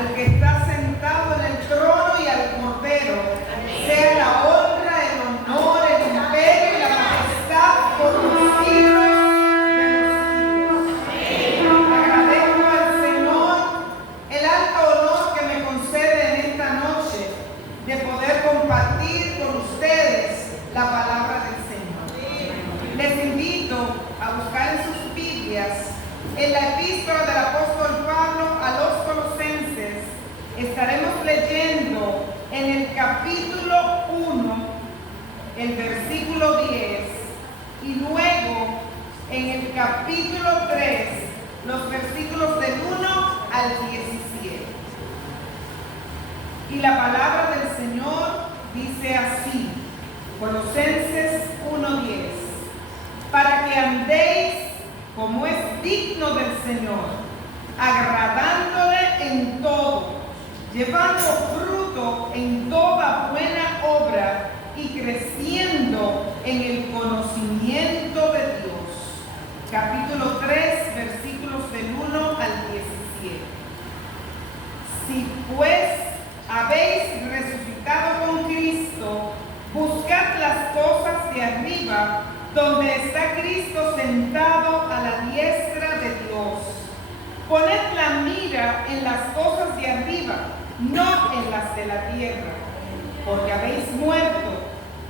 al que está sentado en el trono y al Cordero, sea la honra, el honor, el imperio y la majestad por los siglos de los siglos. Agradezco al Señor el alto honor que me concede en esta noche de poder compartir con ustedes la palabra del Señor. Les invito a buscar en sus Biblias en la epístola del apóstol Pablo a los Colosenses. Estaremos leyendo en el capítulo 1, el versículo 10, y luego en el capítulo 3, los versículos del 1 al 17. Y la palabra del Señor dice así, Colosenses 1:10, para que andéis como es digno del Señor, agradándole en todo, llevando fruto en toda buena obra y creciendo en el conocimiento de Dios. Capítulo 3, versículos del 1 al 17. Si pues habéis resucitado con Cristo, buscad las cosas de arriba, donde está Cristo sentado a la diestra de Dios. Poned la mira en las cosas de arriba, no en las de la tierra, porque habéis muerto,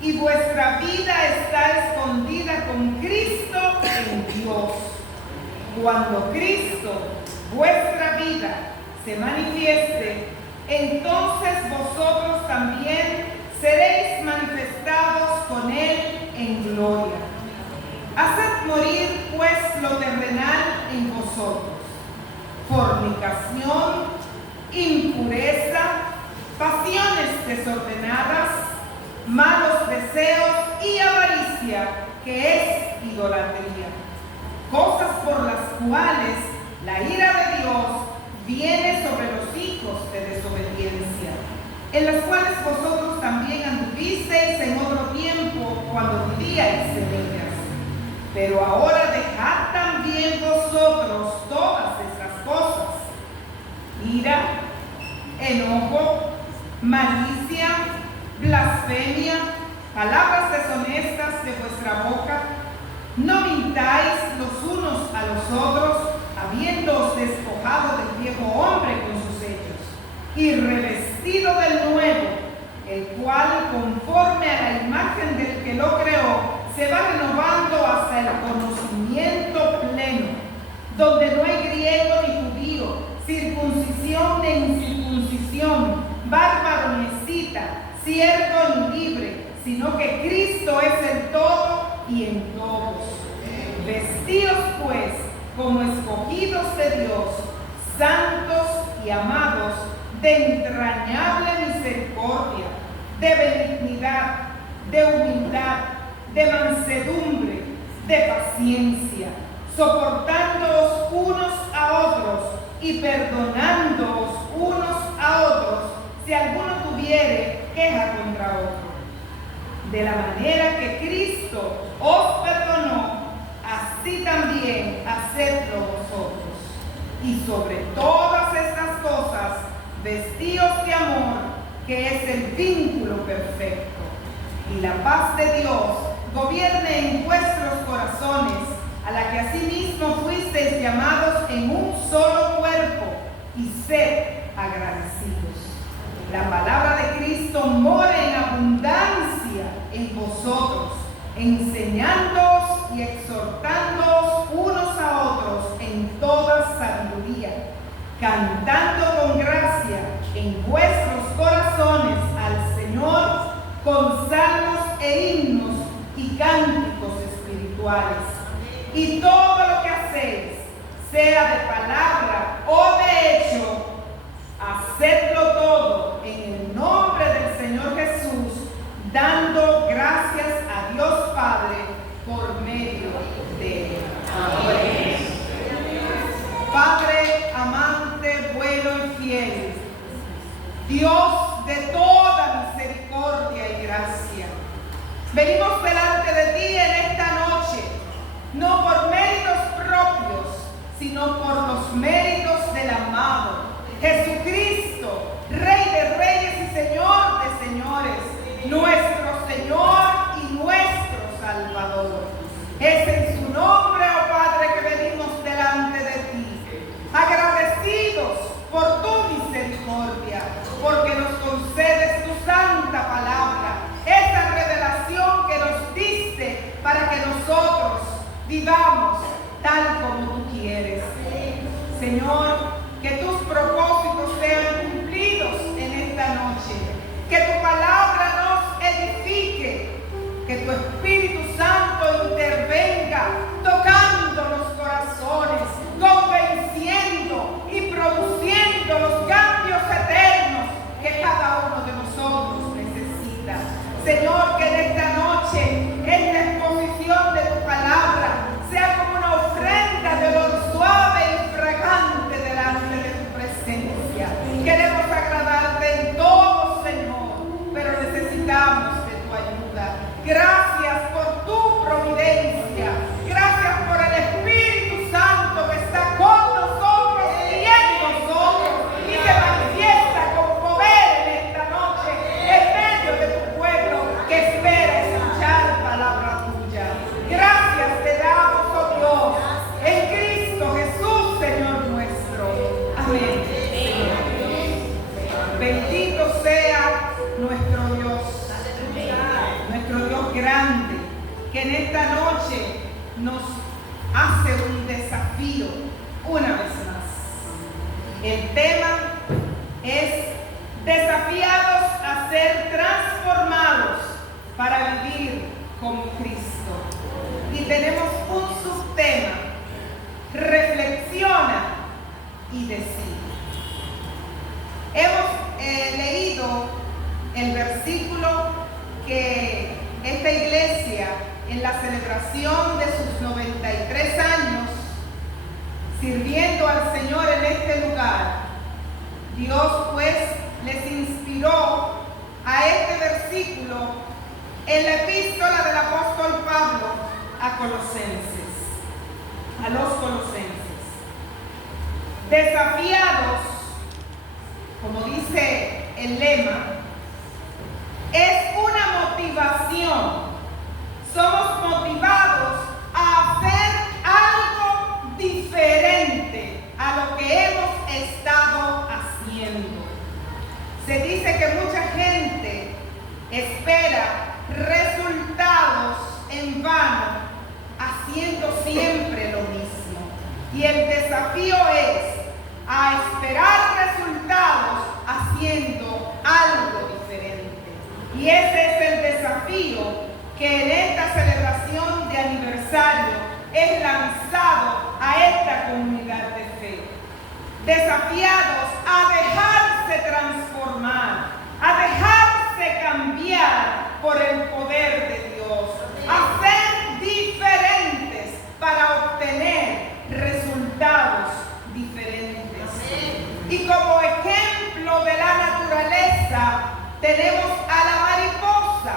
y vuestra vida está escondida con Cristo en Dios. Cuando Cristo, vuestra vida, se manifieste, entonces vosotros también seréis manifestados con Él en gloria. Haced morir pues lo terrenal en vosotros: fornicación, impureza, pasiones desordenadas, malos deseos y avaricia, que es idolatría, cosas por las cuales la ira de Dios viene sobre los hijos de desobediencia, en las cuales vosotros también anduvisteis en otro tiempo cuando vivíais en ellas. Pero ahora dejad también vosotros todas estas cosas: ira, enojo, malicia, blasfemia, palabras deshonestas de vuestra boca. No mintáis los unos a los otros, habiéndoos despojado del viejo hombre con sus hechos, y revestido del nuevo, el cual, conforme a la imagen del que lo creó, se va renovando hasta el conocimiento pleno, donde no hay griego ni judío, circuncisión ni incircuncisión, bárbaro ni escita, siervo ni libre, sino que Cristo es el todo y en todos. Vestíos pues como escogidos de Dios, santos y amados, de entrañable misericordia, de benignidad, de humildad, de mansedumbre, de paciencia, soportándoos unos a otros y perdonándoos unos a otros si alguno tuviere queja contra otro. De la manera que Cristo os perdonó, así también hacedlo vosotros. Y sobre todas estas cosas, vestíos de amor, que es el vínculo perfecto. Y la paz de Dios gobierne en vuestros corazones, a la que asimismo fuisteis llamados en un solo cuerpo, y sed agradecidos. La palabra de Cristo more en abundancia en vosotros, enseñándoos y exhortándoos unos a otros en toda sabiduría, cantando con gracia en vuestros corazones al Señor con salmos e himnos y cánticos espirituales. Y todo lo que hacéis, sea de palabra o de hecho, hacedlo todo en el nombre del Señor Jesús, dando gracias a Dios Padre por medio de Él. Amén. Padre amante, bueno y fiel, Dios de toda misericordia y gracia, venimos delante de ti en esta noche, no por méritos propios, sino por los méritos del amado Jesucristo, Señor, que en esta noche, esta exposición de tu palabra sea como una ofrenda de olor suave y fragante delante de tu presencia. Queremos agradarte en todo, Señor, pero necesitamos de tu ayuda. Gracias por tu providencia. Gracias por el Espíritu Santo que está con nosotros y en nosotros y se manifiesta con poder en esta noche en medio de tu pueblo que espera escuchar palabra tuya. Gracias te damos, oh Dios, en Cristo Jesús, Señor nuestro. Amén. Bendito sea nuestro Dios grande, que en esta noche nos hace un desafío una vez más. El tema es desafiados a ser transformados para vivir como Cristo. Y tenemos un subtema: reflexiona y decide. Hemos leído el versículo que esta iglesia, en la celebración de sus 93 años, sirviendo al Señor en este lugar, Dios pues les inspiró a este versículo en la epístola del apóstol Pablo a los colosenses. Desafiados, como dice el lema, es una motivación. Somos motivados a hacer algo diferente a lo que hemos estado haciendo. Se dice que mucha gente espera resultados en vano haciendo siempre lo mismo. Y el desafío es a esperar resultados haciendo algo diferente. Y ese es el desafío que en esta celebración de aniversario es lanzado a esta comunidad de fe. Desafiados a dejarse transformar, a dejarse cambiar por el poder de Dios, a ser diferentes para obtener resultados diferentes. Y como ejemplo de la naturaleza tenemos a la mariposa,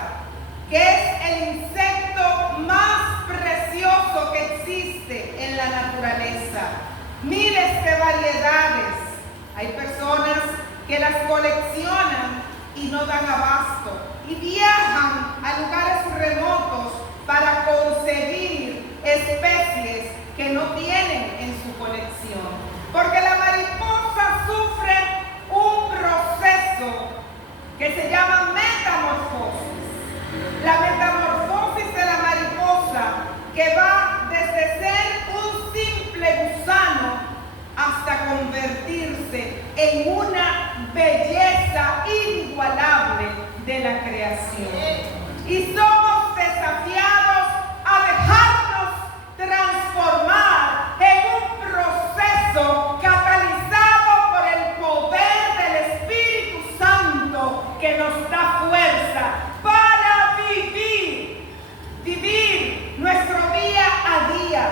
que es el insecto más precioso que existe en la naturaleza. Miles de variedades. Hay personas que las coleccionan y no dan abasto y viajan a lugares remotos para conseguir especies que no tienen en su colección. Porque la mariposa sufre un proceso que se llama metamorfosis. La metamorfosis de la mariposa, que va desde ser un simple gusano hasta convertirse en una belleza inigualable de la creación. Y somos desafiados a dejarnos transformar en un proceso catalizado por el poder del Espíritu Santo que nos da fuerza para vivir nuestro día a día,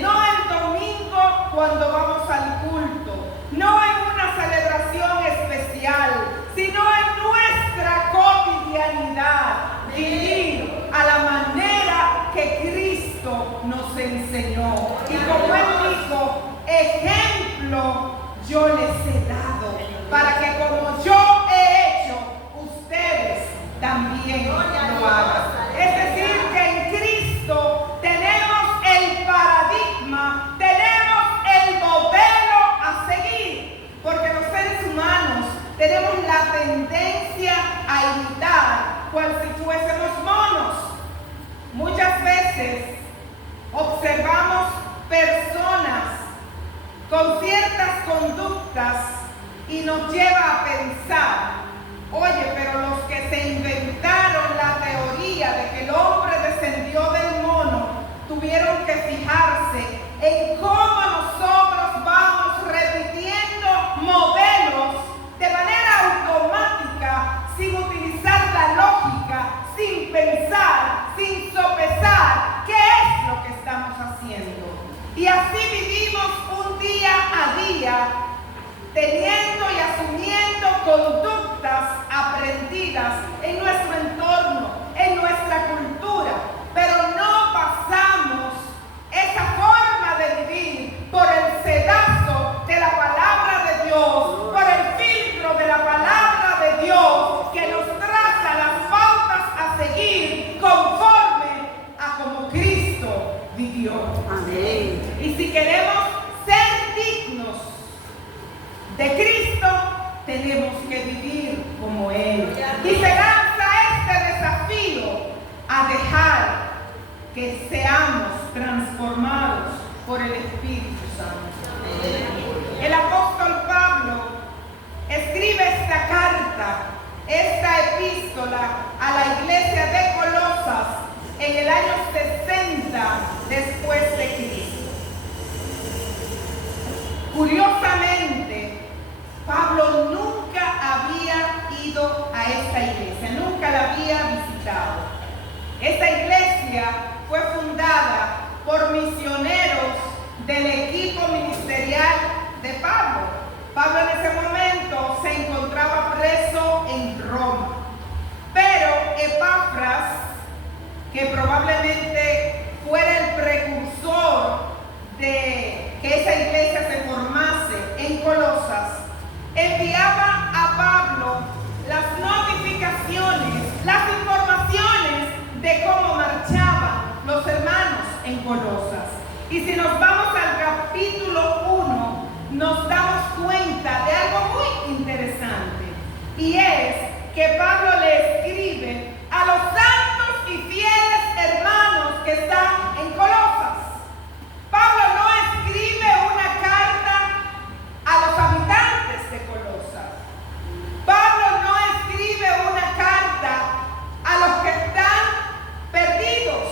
no el domingo cuando vamos al culto, no en una celebración especial, sino en nuestra cotidianidad, vivir a la manera que Cristo nos enseñó. Y como Él dijo, ejemplo yo les he dado, para que como yo he hecho, ustedes también lo hagan. Es decir, que en Cristo tenemos el paradigma, tenemos el modelo a seguir, porque los seres humanos tenemos la tendencia a imitar cual si fuésemos monos. Muchas veces observamos personas con ciertas conductas y nos lleva a pensar, oye, pero los que se inventaron la teoría de que el hombre descendió del mono tuvieron que fijarse en cómo nosotros vamos repitiendo modelos de manera automática, sin utilizar la lógica, sin conductas aprendidas en nuestro entorno, en nuestra cultura, pero no pasamos esa forma de vivir por el sedazo de la palabra de Dios, por el filtro de la palabra de Dios que nos traza las pautas a seguir conforme a como Cristo vivió. Amén. Y si queremos ser dignos de Cristo, tenemos que vivir como Él. Y se lanza este desafío a dejar que seamos transformados por el Espíritu Santo. El apóstol Pablo escribe esta carta, esta epístola a la iglesia de Colosas en el año 60 después de Cristo. Curiosamente, Pablo nunca había ido a esta iglesia, nunca la había visitado. Esta iglesia fue fundada por misioneros del equipo ministerial de Pablo. Pablo en ese momento se encontraba preso en Roma. Pero Epafras, que probablemente fuera el precursor de que esa iglesia se formase en Colosas, enviaba a Pablo las notificaciones, las informaciones de cómo marchaban los hermanos en Colosas. Y si nos vamos al capítulo 1, nos damos cuenta de algo muy interesante, y es que Pablo le escribe a los santos y fieles hermanos que están en Colosas. Pablo no escribe una carta a los habitantes de Colosas. Pablo no escribe una carta a los que están perdidos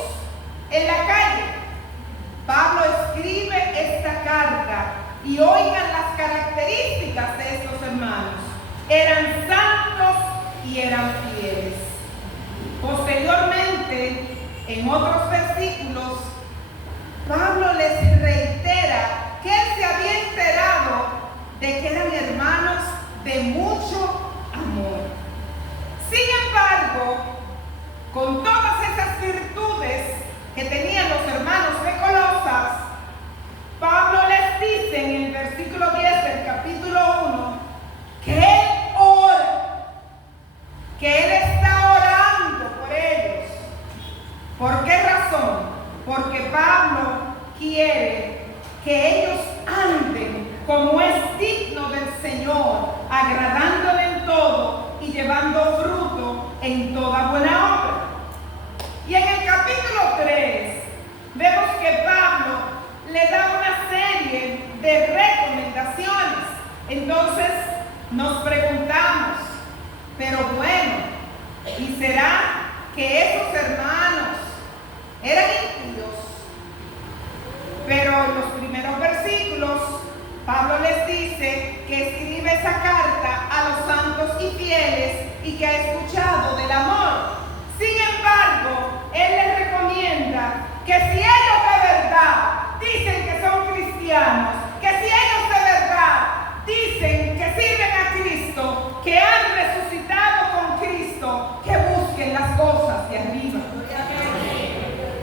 en la calle. Pablo escribe esta carta y oigan las características de estos hermanos. Eran santos y eran fieles. Posteriormente, en otros versículos, Pablo les reitera que él se había enterado de que eran hermanos de mucho amor. Sin embargo, con todas esas virtudes que tenían los hermanos de Colosas, Pablo les dice en el versículo 10 del capítulo 1 que él ora, que él está orando por ellos. ¿Por qué razón? Porque Pablo quiere que ellos anden como es digno del Señor, agradándole en todo y llevando fruto en toda buena obra. Y en el capítulo 3 vemos que Pablo le da una serie de recomendaciones. Entonces nos preguntamos, pero bueno, ¿y será que esos hermanos eran impíos? Pero en los primeros versículos Pablo les dice que escribe esa carta a los santos y fieles y que ha escuchado del amor. Sin embargo, él les recomienda que si ellos de verdad dicen que son cristianos, que si ellos de verdad dicen que sirven a Cristo, que han resucitado con Cristo, que busquen las cosas de arriba.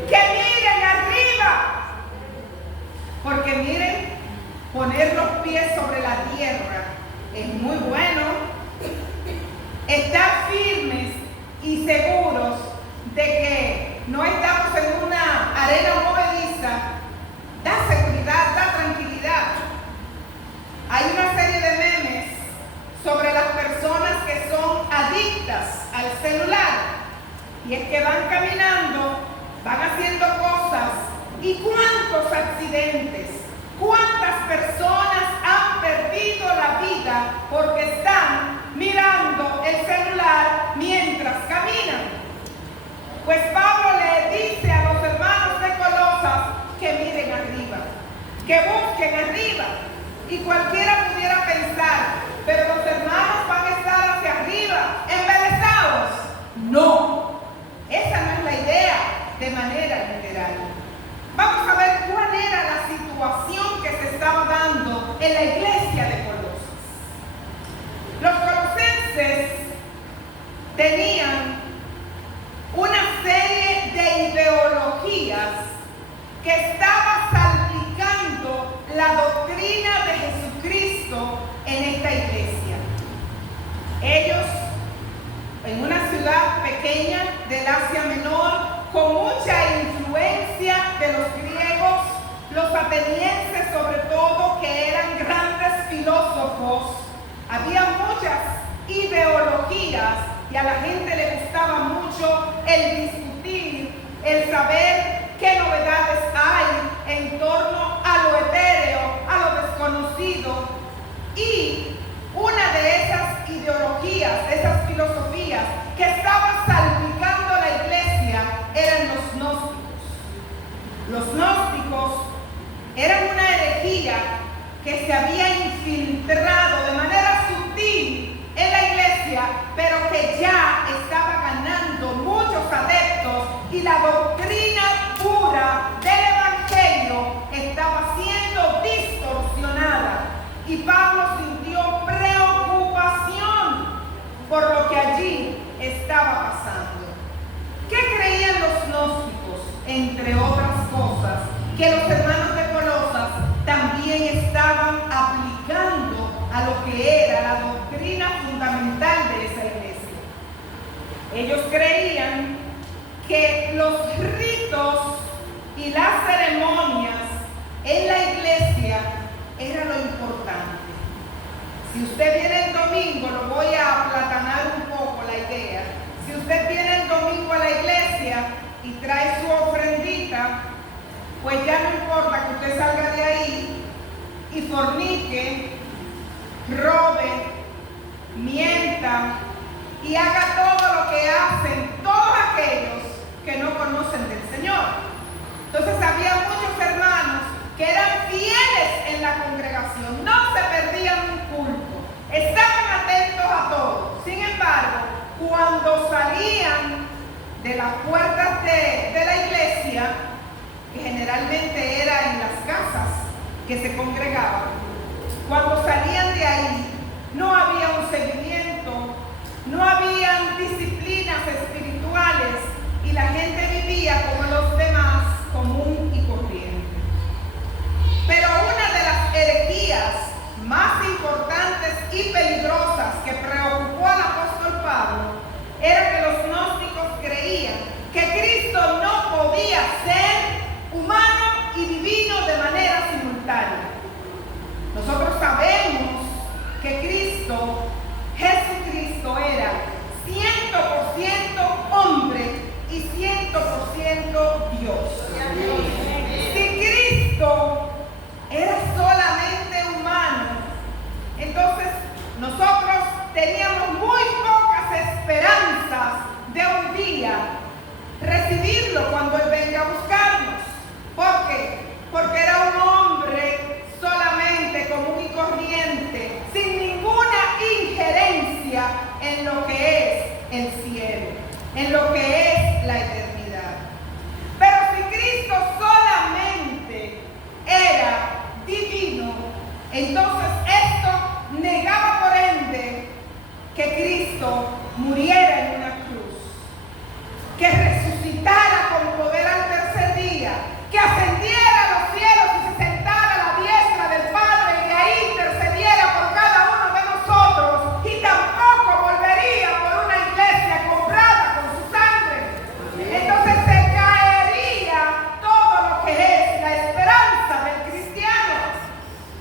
Que miren arriba. Porque miren, poner los pies sobre la tierra es muy bueno. Estar firmes y seguros de que no estamos en una arena movediza da seguridad, da tranquilidad. Hay una serie de memes sobre las personas que son adictas al celular, y es que van caminando, van haciendo cosas, y cuántos accidentes, cuántas personas han perdido la vida porque están mirando el celular mientras caminan. Pues Pablo le dice a los hermanos de Colosas que miren arriba, que busquen arriba. Y cualquiera pudiera pensar, pero los hermanos van a estar hacia arriba, embelesados. No, esa no es la idea de manera literal. Vamos a ver cuál era la situación que se estaba dando en la iglesia de Colosas. Los colosenses tenían una serie de ideologías que estaba salpicando la doctrina de Jesucristo en esta iglesia. Ellos, en una ciudad pequeña del Asia Menor, con mucha influencia de los griegos, los atenienses sobre todo, que eran grandes filósofos, había muchas ideologías y a la gente le gustaba mucho el discutir, el saber qué novedades hay en torno a lo etéreo, a lo desconocido. Y una de esas ideologías, de esas filosofías que estaban salpicando la iglesia eran los gnósticos. Los gnósticos eran una herejía que se había infiltrado de manera sutil en la iglesia, pero que ya estaba ganando muchos adeptos y la doctrina pura del evangelio estaba siendo distorsionada. Y Pablo sintió preocupación por lo que allí estaba pasando. ¿Qué creían los gnósticos? Entre otras cosas, que los hermanos de Colosas también estaban aplicando a lo que era la doctrina fundamental de esa iglesia. Ellos creían que los ritos y las ceremonias en la iglesia era lo importante. Si usted viene el domingo, lo voy a aplatanar un poco la idea. Si usted viene el domingo a la iglesia y trae su ofrendita, pues ya no importa que usted salga de ahí y fornique, robe, mienta y haga todo lo que hacen todos aquellos que no conocen del Señor. Entonces había muchos hermanos que eran fieles en la congregación, no se perdían un culto, estaban atentos a todo. Sin embargo, cuando salían de las puertas de la iglesia, que generalmente era en las casas que se congregaban, cuando salían de ahí no había un seguimiento, no habían disciplinas espirituales y la gente vivía como los demás, común y corriente. Pero una de las herejías más importantes y peligrosas que preocupó al apóstol Pablo era que los gnósticos creían que Cristo no podía ser humano y divino de manera simultánea. Nosotros sabemos que Cristo, Jesucristo, era 100% hombre y 100% Dios. Si Cristo era solamente humano, entonces nosotros teníamos muy pocas esperanzas de un día recibirlo cuando Él venga a buscarnos. ¿Por qué? Porque era un hombre solamente común y corriente, sin ninguna injerencia en lo que es el cielo, en lo que es la eternidad. Pero si Cristo solamente era divino, entonces esto negaba por ende que Cristo muriera en una cruz, que resucitara con poder al tercer día, que ascendiera a los cielos y se sentara a la diestra del Padre y de ahí intercediera por cada uno de nosotros, y tampoco volvería por una iglesia comprada con su sangre. Entonces se caería todo lo que es la esperanza del cristiano.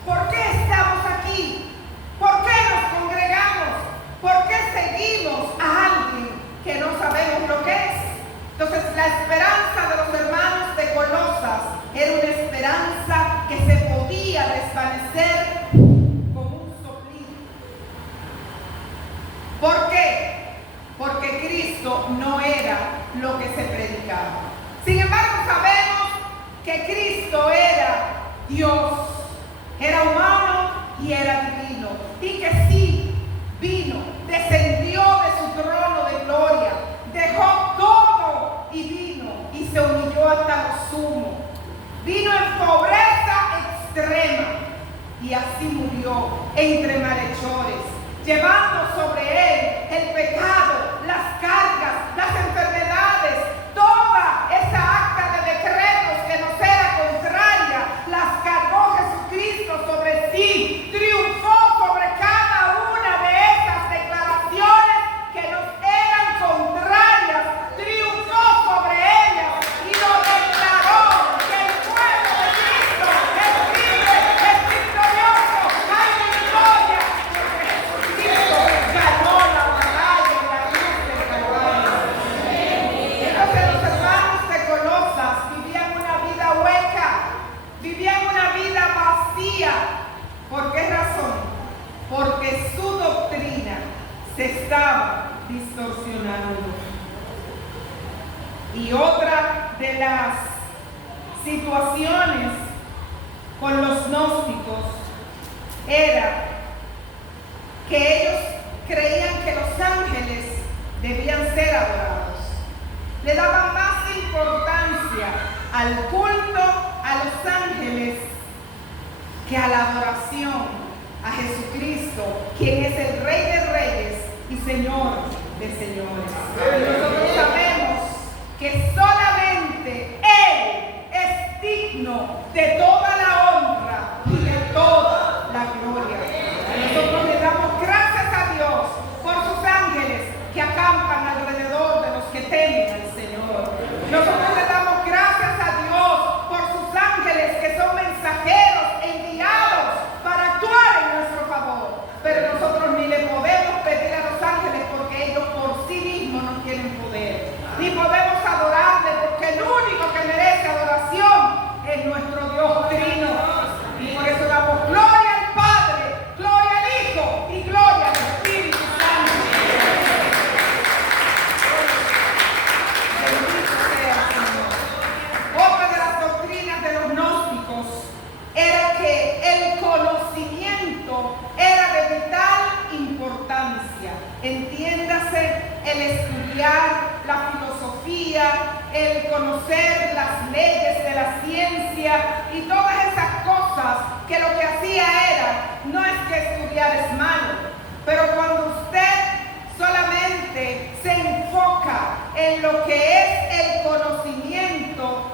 ¿Por qué estamos aquí? ¿Por qué nos congregamos? ¿Por qué seguimos a alguien que no sabemos lo que es? Entonces la esperanza de los hermanos de Colosas era una esperanza que se podía desvanecer como un soplido. ¿Por qué? Porque Cristo no era lo que se predicaba. Sin embargo, sabemos que Cristo era Dios, era humano y era divino, y que sí vino, descendió de su trono de gloria, dejó todo y vino y se humilló hasta lo sumo. Vino en pobreza extrema y así murió entre malhechores, llevando sobre él el pecado, las se estaba distorsionando. Y otra de las situaciones con los gnósticos era que ellos creían que los ángeles debían ser adorados. Le daban más importancia al culto a los ángeles que a la adoración a Jesucristo, quien es el Rey de Reyes y Señor de Señores. Nosotros sabemos que solamente Él es digno de toda la honra y de toda la gloria. Nosotros le damos gracias a Dios por sus ángeles que acampan alrededor de los que temen al Señor. Nosotros le damos gracias a Dios por sus ángeles que son mensajeros enviados para actuar en nuestro favor. Pero nosotros ni le podemos pedir a los ángeles porque ellos por sí mismos no tienen poder. Ni podemos adorarle porque el único que merece adoración es nuestro Dios trino. Y por eso damos gloria al Padre, gloria al Hijo y gloria al Espíritu Santo. Bendito sea el Señor. Otra de las doctrinas de los gnósticos era que el conocimiento era de vital importancia. Entiéndase el estudiar la filosofía, el conocer las leyes de la ciencia y todas esas cosas que lo que hacía era, no es que estudiar es malo, pero cuando usted solamente se enfoca en lo que es el conocimiento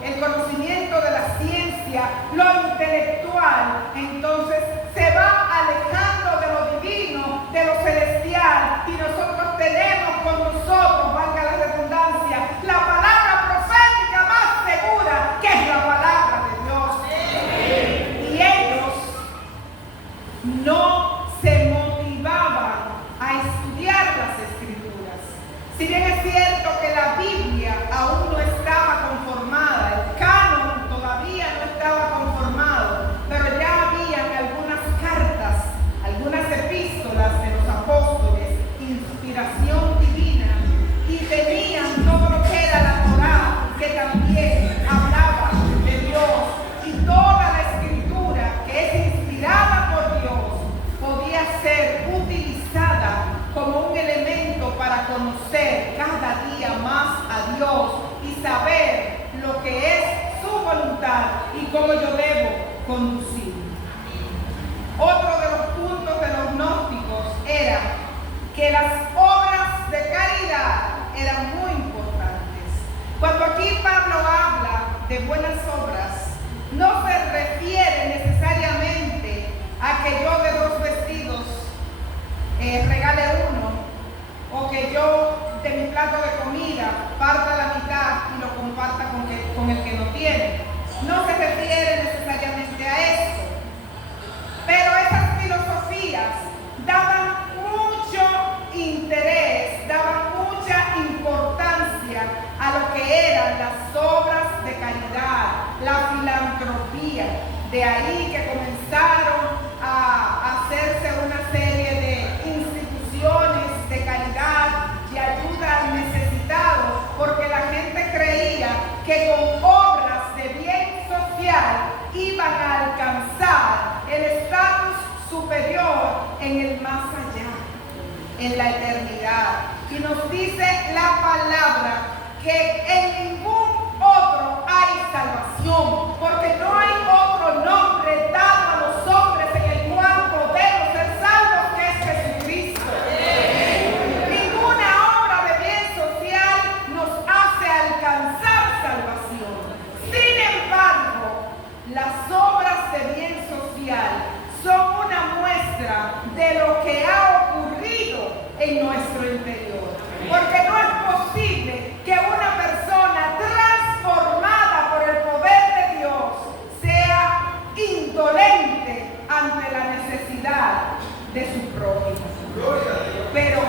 de la ciencia, lo intelectual, entonces se va alejando de lo divino, de lo celestial, y nosotros tenemos con nosotros, valga la redundancia, la palabra profética más segura, que es la palabra de Dios. Y ellos no se motivaban a estudiar las Escrituras. Si bien es cierto que la Biblia aún no estaba conformada, el canon todavía no estaba conformado, pero ya habían algunas cartas, algunas epístolas de los apóstoles, inspiración divina, y tenían todo lo que era la Torá, que también hablaba de Dios, y toda la Escritura que es inspirada por Dios podía ser utilizada como un elemento para conocer cada día más a Dios y saber lo que es su voluntad y cómo yo debo conducir. Otro de los puntos de los gnósticos era que las obras de caridad eran muy importantes. Cuando aquí Pablo habla de buenas obras, no se refiere necesariamente a que yo de 2 vestidos regale uno, o que yo de mi plato de comida parta la mitad y lo comparta con el que no tiene. No se refiere necesariamente a esto, pero esas filosofías daban mucho interés, daban mucha importancia a lo que eran las obras de caridad, la filantropía. De ahí que comenzaron a hacerse una serie de instituciones de caridad, de ayuda al necesitado, porque la gente creía que con obras de bien social iban a alcanzar el estatus superior en el más allá, en la eternidad. Y nos dice la palabra que en ningún otro hay salvación, porque no hay otro nombre dado a los hombres en el cual podemos ser salvos, que es Jesucristo. Ninguna obra de bien social nos hace alcanzar salvación. Sin embargo, las obras de bien social son una muestra de lo que ha ocurrido en nuestro interior. Porque no es posible que una persona transformada por el poder de Dios sea indolente ante la necesidad de su prójimo. Pero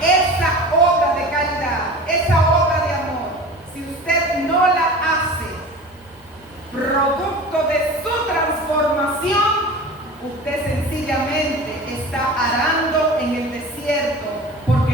esa obra de caridad, esa obra de amor, si usted no la hace producto de su transformación, usted sencillamente está arando en el desierto, porque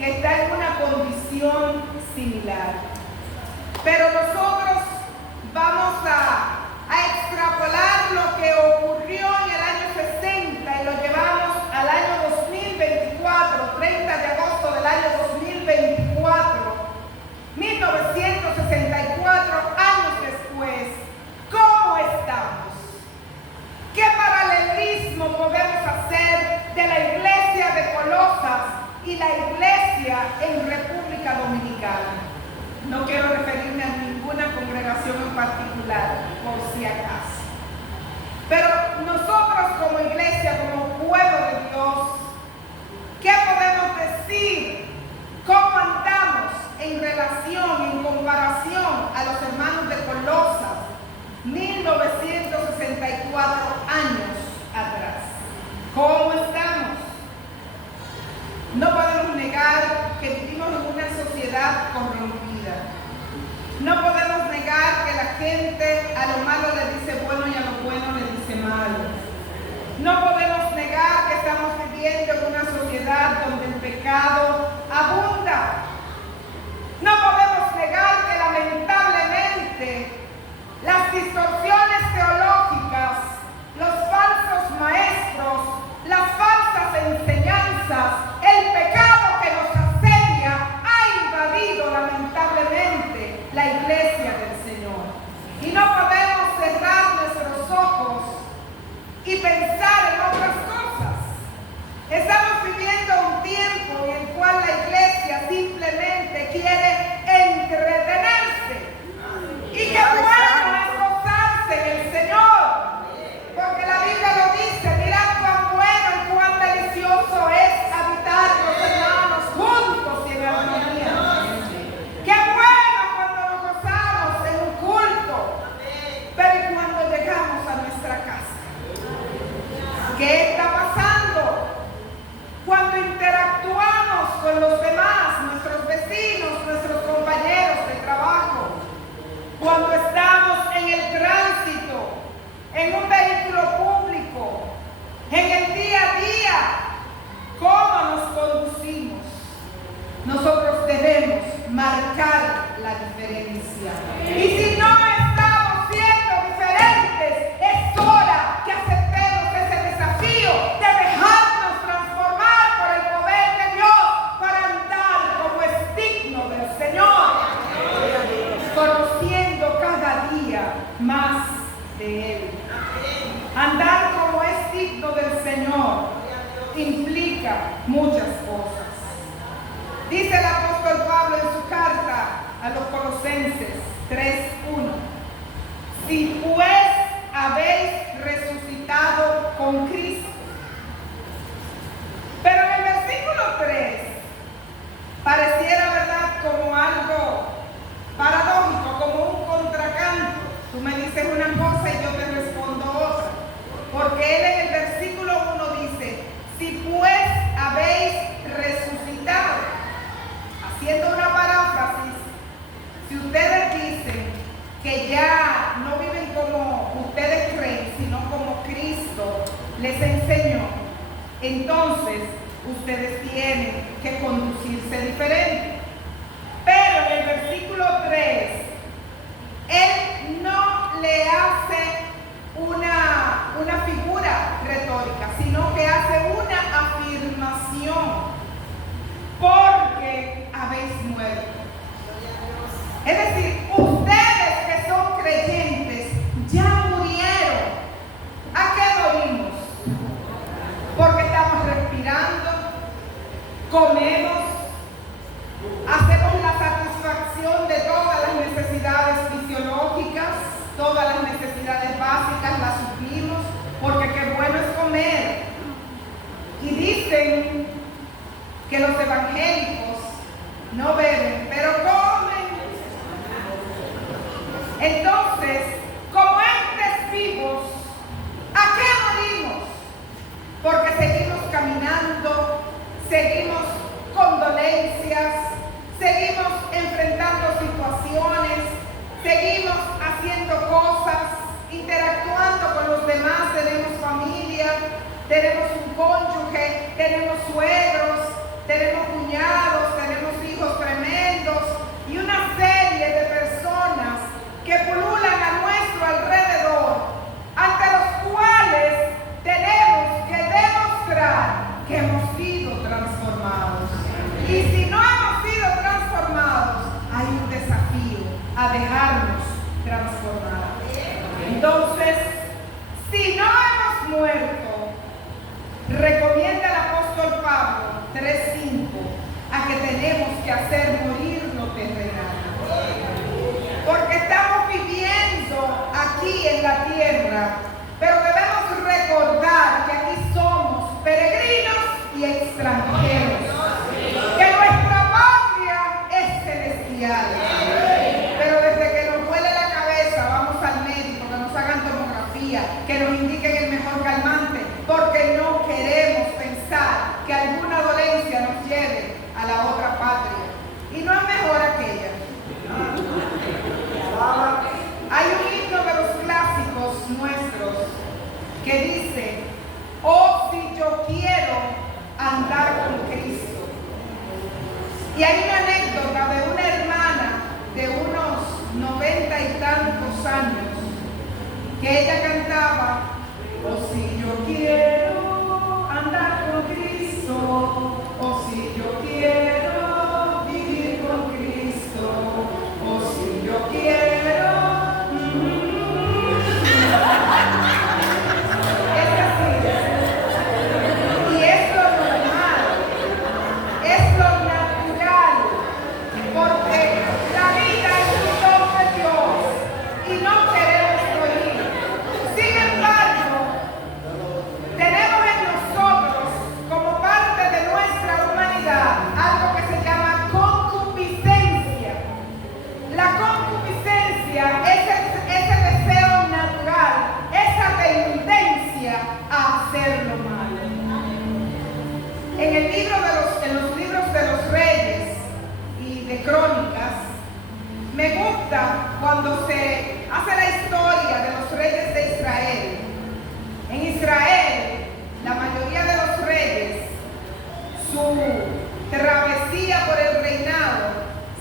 que está en una condición similar. Pero nosotros vamos a extrapolar lo que ocurrió en el año 60 y lo llevamos al año 2024, 30 de agosto del año 2024, 1964 años después. ¿Cómo estamos? ¿Qué paralelismo podemos hacer de la iglesia de Colosas y la iglesia en República Dominicana? No quiero referirme a ninguna congregación en particular, por si acaso. Pero nosotros como iglesia, como pueblo de Dios, ¿qué podemos decir? ¿Cómo andamos en relación, en comparación a los hermanos de Colosas, 1964 años atrás? ¿Cómo estamos? No podemos negar que vivimos en una sociedad corrompida. No podemos negar que la gente a lo malo le dice bueno y a lo bueno le dice malo. No podemos negar que estamos viviendo en una sociedad donde el pecado abunda. No podemos negar que lamentablemente las distorsiones teológicas, los falsos maestros, las falsas enseñanzas, el pecado que nos asedia ha invadido lamentablemente la iglesia del Señor. Y no podemos cerrar nuestros ojos y pensar en otras cosas. Estamos viviendo un tiempo en el cual la iglesia simplemente quiere entretenerse. Y qué bueno es gozarse en el Señor, porque la Biblia lo dice: mirad cuán bueno y cuán delicioso es habitar los hermanos juntos y en armonía. Qué bueno cuando nos gozamos en un culto, pero ¿y cuando llegamos a nuestra casa? ¿Qué está pasando? Cuando interactuamos con los demás, nuestros vecinos, nuestros compañeros de trabajo, cuando estamos en el tránsito, en un vehículo público, en el día a día, ¿cómo nos conducimos? Nosotros debemos marcar la diferencia. Y si no estamos siendo diferentes, es hora que aceptemos ese desafío de dejarnos transformar por el poder de Dios para andar como es digno del Señor, conociendo cada día más de Él. Andar como es digno del Señor implica muchas cosas. Dice el apóstol Pablo en su carta a los Colosenses 3:1: si pues habéis resucitado con Cristo. Pero en el versículo 3 pareciera, ¿verdad?, como algo paradójico, como un contracanto. Tú me dices una cosa y yo te respondo otra. Porque él en el versículo 1 dice: si pues habéis resucitado. Haciendo una paráfrasis, si ustedes dicen que ya no viven como ustedes creen, sino como Cristo les enseñó, entonces ustedes tienen que conducirse diferente. Pero en el versículo 3, él no le hace una figura retórica, sino que hace una afirmación: porque habéis muerto. Es decir, ustedes que son creyentes ya murieron. ¿A qué morimos? Porque estamos respirando, comemos, hacemos la satisfacción de todas las necesidades fisiológicas, todas las necesidades básicas las suplimos, porque qué bueno es comer. Y dicen que los evangélicos no beben, pero comen. Entonces, como entes vivos, ¿a qué morimos? Porque seguimos caminando, seguimos con dolencias, seguimos enfrentando situaciones, seguimos haciendo cosas, interactuando con los demás, tenemos familia, tenemos un cónyuge, tenemos suegros, tenemos cuñados, Entonces, si no hemos muerto, recomienda el apóstol Pablo 3:5 a que tenemos que hacer morir lo terrenal. Porque estamos viviendo aquí en la tierra, pero debemos recordar que aquí somos peregrinos y extranjeros, que nuestra patria es celestial. Pero desde que nos duele la cabeza vamos al médico, que nos hagan tomografía, que nos indiquen el mejor calmante, porque no queremos pensar que alguna dolencia nos lleve a la otra patria. Y no es mejor aquella. Hay un himno de los clásicos nuestros que dice: oh, si yo quiero andar con Cristo. Y hay una anécdota de una hermana de unos 90 y tantos años que ella cantaba: oh, si yo quiero andar con Cristo, oh, si yo quiero vivir con Cristo, oh, si yo quiero. En los libros de los reyes y de crónicas, me gusta cuando se hace la historia de los reyes de Israel. En Israel, la mayoría de los reyes, su travesía por el reinado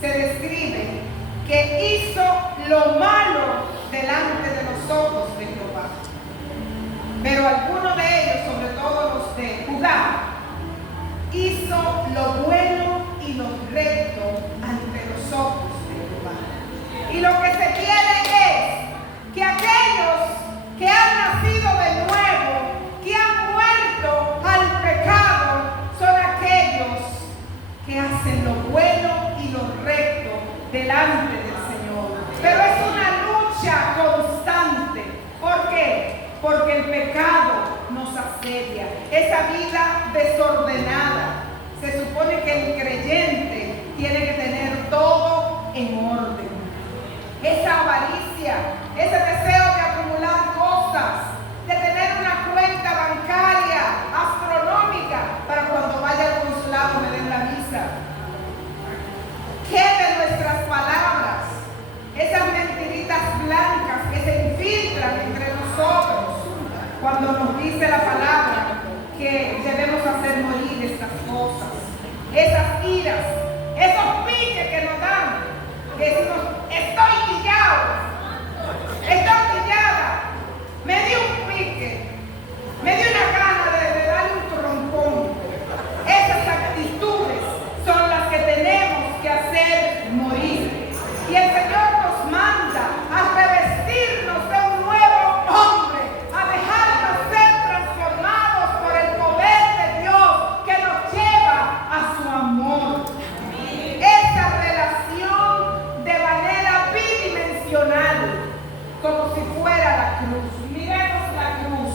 se describe que hizo lo malo delante de los ojos de Jehová. Pero algunos de ellos, sobre todo los de Judá, hizo lo bueno y lo recto ante los ojos de Jehová. Y lo que se quiere es que aquellos que han nacido de nuevo, que han muerto al pecado, son aquellos que hacen lo bueno y lo recto delante del Señor. Pero es una lucha constante. ¿Por qué? Porque el pecado nos asedia, esa vida desordenada. Se supone que el creyente tiene que tener todo en orden. Esa avaricia, ese deseo de acumular cosas, de tener una cuenta bancaria astronómica para cuando vaya al consulado me den la visa. ¿Qué de nuestras palabras? Esas mentiritas blancas que se infiltran entre nosotros cuando nos dice la palabra que debemos hacer morir estas cosas, esas iras, esos piques que nos dan, que decimos: estoy pillada, me dio un pique, me dio una gana de darle un trompón. Esas actitudes son las que tenemos que hacer morir. Y el Señor nos manda a revestirnos de un nuevo hombre, a dejarnos ser transformados por el poder de Dios que nos lleva a su amor. Esa relación de manera bidimensional, como si fuera la cruz. Miremos la cruz.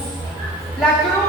La cruz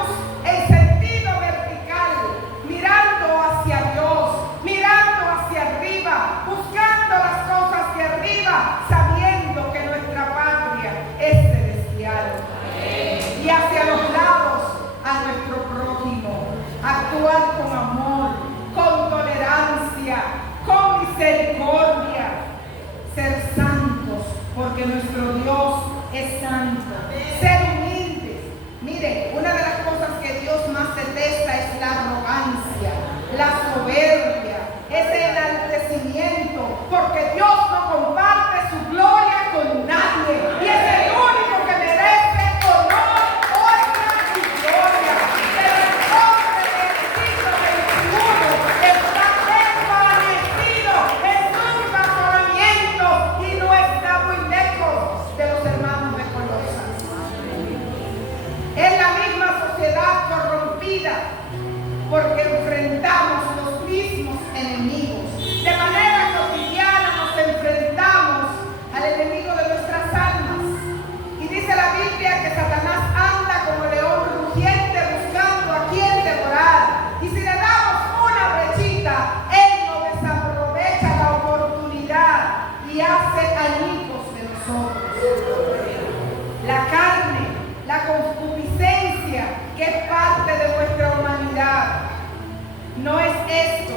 no es esto,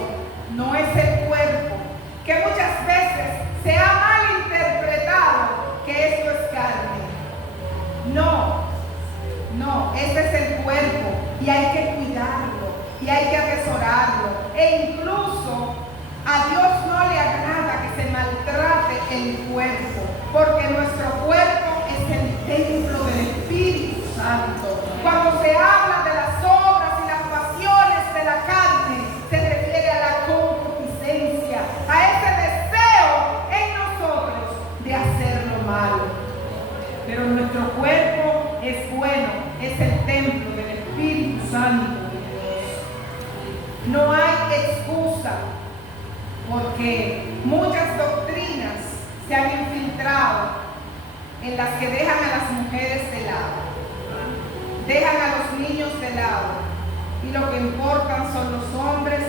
no es el cuerpo, que muchas veces se ha malinterpretado que esto es carne. No, este es el cuerpo y hay que cuidarlo y hay que atesorarlo. E incluso a Dios no le agrada que se maltrate el cuerpo, porque nuestro cuerpo es el templo del Espíritu Santo. Cuando se habla de las obras y las pasiones de la carne, se refiere a la concupiscencia, a ese deseo en nosotros de hacer lo malo. Pero nuestro cuerpo es bueno, es el templo del Espíritu Santo. No hay excusa, porque muchas doctrinas se han infiltrado en las que dejan a las mujeres de lado, dejan a los niños de lado, y lo que importan son los hombres.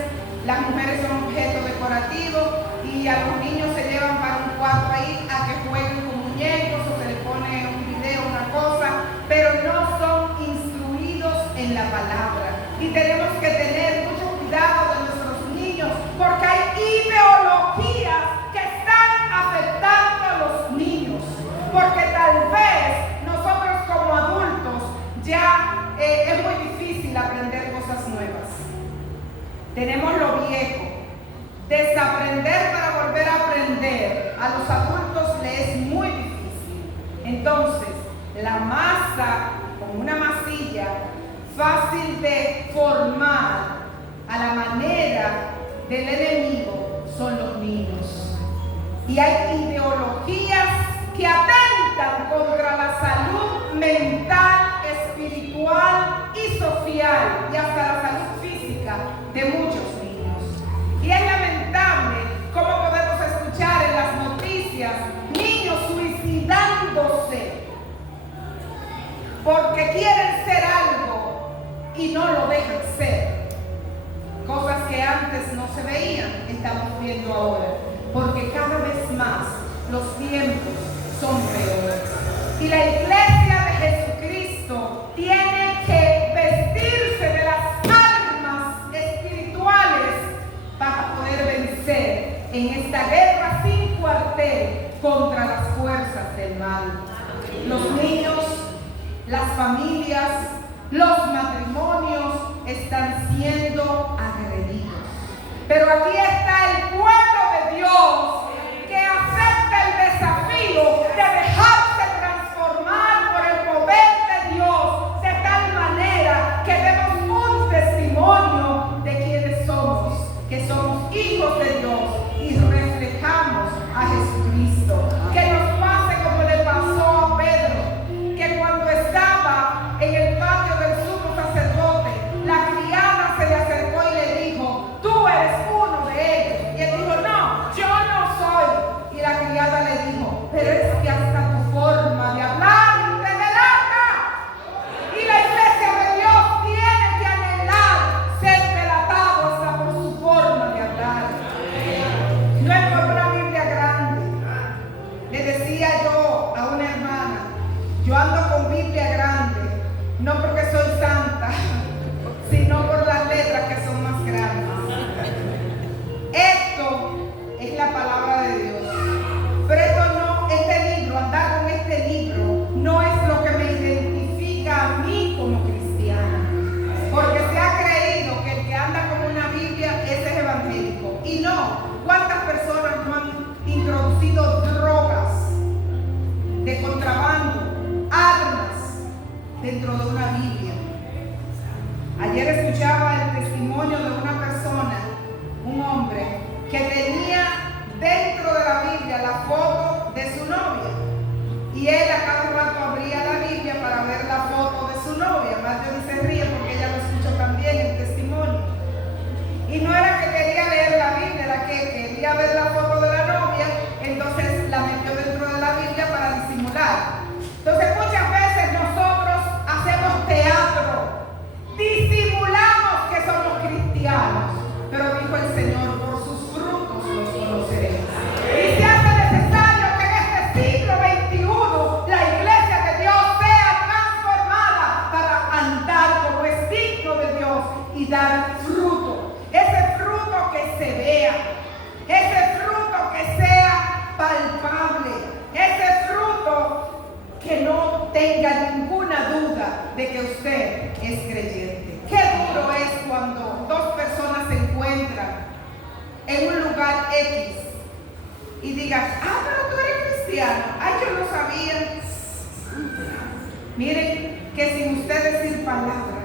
Las mujeres son objeto decorativo y a los niños se llevan para un cuarto ahí a que jueguen con muñecos o se les pone un video, una cosa, pero no son instruidos en la palabra. Y tenemos que tener mucho cuidado de nuestros niños, porque hay ideologías que están afectando a los niños, porque tal vez nosotros como adultos ya es muy difícil aprender cosas nuevas. Tenemos lo viejo. Desaprender para volver a aprender a los adultos les es muy difícil. Entonces, la masa, como una masilla, fácil de formar a la manera del enemigo, son los niños. Y hay ideologías que atentan contra la salud mental, espiritual y social, y hasta la salud física de muchos niños. Y es lamentable cómo podemos escuchar en las noticias niños suicidándose porque quieren ser algo y no lo dejan ser. Cosas que antes no se veían, estamos viendo ahora, porque cada vez más los tiempos son peores. Y la iglesia de Jesucristo tiene que vestirse de las armas espirituales para poder vencer en esta guerra sin cuartel contra las fuerzas del mal. Los niños, las familias, los matrimonios están siendo agredidos. Pero aquí está el pueblo de Dios que acepta el desafío de dejarse transformar por el poder de Dios, de tal manera que demos un testimonio de quienes somos, que somos hijos de Dios y reflejamos a Jesucristo. Que nos pase como le pasó a Pedro, que cuando estaba en el patio del sumo sacerdote, la criada se le acercó y le dijo: tú eres uno de ellos. Y él dijo: no, yo no soy. Y la criada le dijo: pero es que hasta tu forma de hablar te delata. Y la iglesia de Dios tiene que anhelar ser delatado hasta por su forma de hablar. No es por una Biblia grande. Le decía yo a una hermana: yo ando con Biblia grande, no porque soy santa, sino por las letras que son más grandes. Esto es la palabra de Dios. Pero esto no, este libro, andar con este libro, no es lo que me identifica a mí como cristiana. Porque se ha creído que el que anda con una Biblia, ese es evangélico. Y no, ¿cuántas personas no han introducido drogas de contrabando, armas, dentro de una Biblia? Ayer escuchaba el testimonio de una persona, un hombre, que tenía dentro de la Biblia la foto de su novia. Y él a cada rato abría la Biblia para ver la foto de su novia. Marjorie se ríe porque ella lo escuchó también el testimonio. Y no era que quería leer la Biblia, era que quería ver la foto de la novia, entonces la metió dentro de la Biblia para disimular. Entonces muchas veces nosotros hacemos teatro, disimulamos que somos cristianos, pero dijo el Señor: por sus frutos los conoceréis. Y se hace necesario que en este siglo XXI la iglesia de Dios sea transformada para andar como es digno de Dios y dar fruto. Es encuentran en un lugar X y digas, pero tú eres cristiano, yo no sabía. Miren que sin usted decir palabra,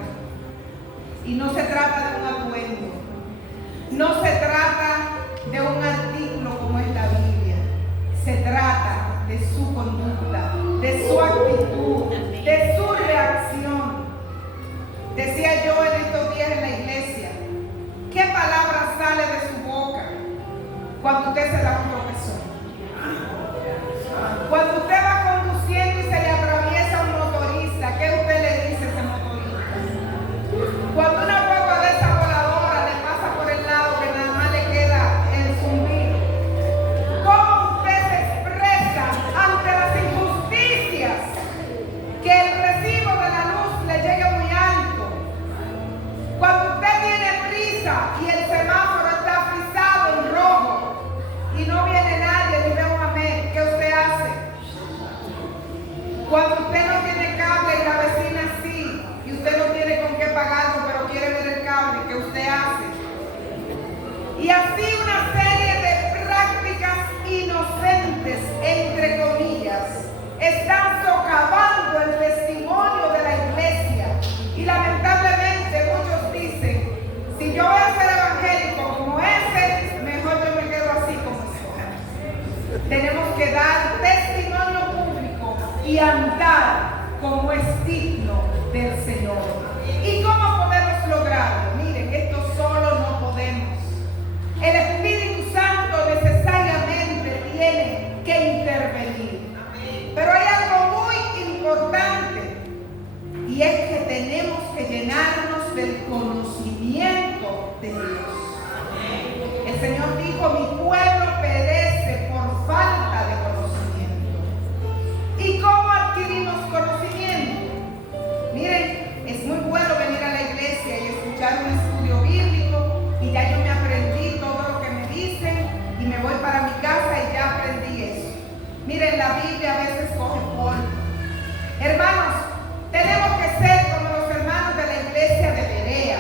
y no se trata de un atuendo, no se trata de un artículo como es la Biblia, se trata de su conducta, de su actitud, de su reacción. Decía yo en estos días en la iglesia, ¿qué palabra sale de su boca cuando usted se da un tropezón? Cuando usted va conduciendo y se le atraviesa un motorista, ¿qué usted le dice a ese motorista? Cuando una guagua de esa voladora le pasa por el lado que nada más le queda el zumbido, ¿cómo usted se expresa ante las injusticias? Que el recibo de la luz le llegue muy alto. Cuando usted tiene prisa y el semáforo está frisado en rojo y no viene nadie ni ve un amén, ¿qué usted hace? Cuando usted no tiene cable y la vecina sí, y usted no tiene con qué pagarlo, pero quiere ver el cable, ¿qué usted hace? Y así una serie de prácticas inocentes, entre comillas, están socavando el testimonio de la iglesia. Y lamentablemente muchos dicen, si yo voy a ser evangélico como ese, mejor yo me quedo así como soy. Tenemos que dar testimonio público y andar como es digno del Señor. ¿Y cómo podemos lograrlo? Miren, esto solo no podemos. El Espíritu Santo necesariamente tiene que intervenir. Pero hay algo muy importante, y es que tenemos que llenarnos del conocimiento de Dios. El Señor dijo, mi pueblo perece por falta de conocimiento. ¿Y cómo adquirimos conocimiento? Miren, es muy bueno venir a la iglesia y escuchar un estudio bíblico y ya yo me aprendí todo lo que me dicen y me voy para mi casa y ya aprendí eso. Miren, la Biblia a veces coge polvo. Hermanos, tenemos que ser como los hermanos de la iglesia de Berea,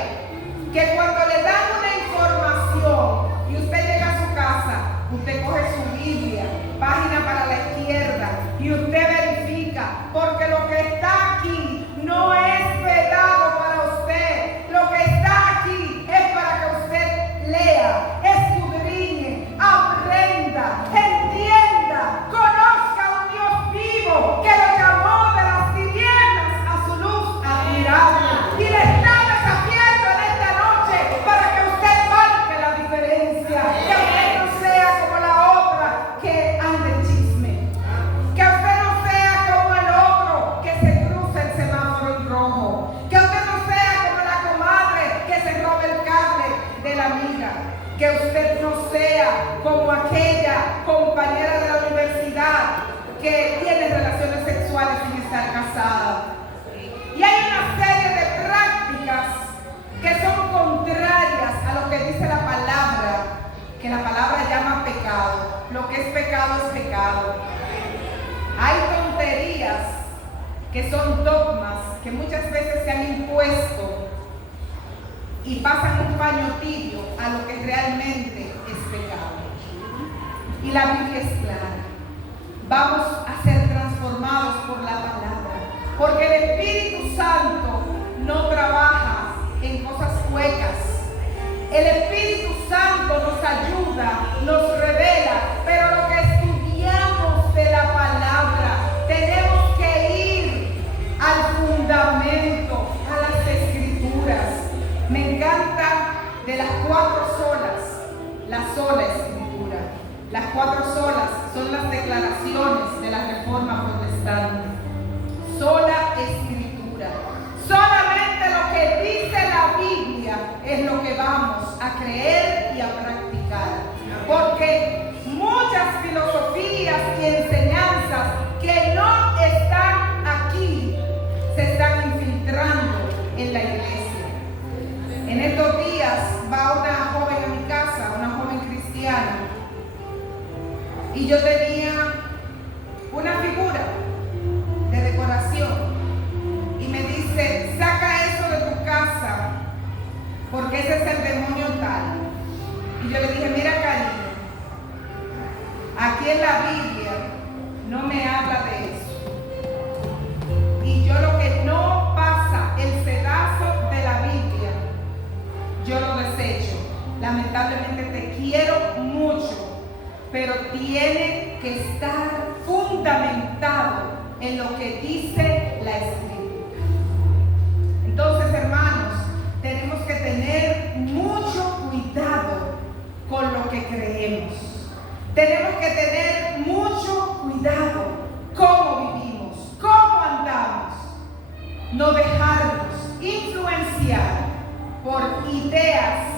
que cuando le dan una información y usted llega a su casa, usted coge su Biblia, página para la izquierda, y usted verifica, porque lo que está aquí no es vedado para usted. Lo que está aquí es para que usted lea, escudriñe, aprenda, entienda, conozca a un Dios vivo que lo llamó de las tinieblas a su luz admirable. Y le está desafiando en esta noche para que usted marque la diferencia. Que usted no sea como la otra que anda en chisme. Que usted no sea como el otro que se cruza el semáforo en rojo. Que usted no sea como la comadre que se roba el cable de la amiga. Que usted no sea como aquella compañera de la universidad que tiene relaciones sexuales sin estar casada. Y hay una serie de prácticas que son contrarias a lo que dice la palabra, que la palabra llama pecado. Lo que es pecado es pecado. Hay tonterías que son dogmas que muchas veces se han impuesto y pasan un paño tibio a lo que realmente es pecado. Y la Biblia es clara. Vamos a ser transformados por la palabra, porque el Espíritu Santo no trabaja en cosas huecas. El Espíritu Santo nos ayuda, nos revela, pero lo que estudiamos de la palabra, tenemos que ir al fundamento, a las Escrituras. Me encanta de las 4 solas, la sola Escritura. Las 4 solas son las declaraciones de la Reforma Protestante. Sola Escritura. Solamente lo que dice la Biblia es lo que vamos a creer y a practicar. Porque muchas filosofías y enseñanzas que no están aquí se están infiltrando en la iglesia. En estos días va una joven a mi casa, una joven cristiana, y yo tenía una figura de decoración y me dice, saca eso de tu casa porque ese es el demonio tal. en la Biblia no me habla de eso. Y yo lo que no pasa, el pedazo de la Biblia, yo lo desecho. Lamentablemente te quiero mucho, pero tiene que estar fundamentado en lo que dice la Escritura. Entonces, hermanos, tenemos que tener mucho cuidado con lo que creemos. Tenemos que tener mucho cuidado cómo vivimos, cómo andamos. No dejarnos influenciar por ideas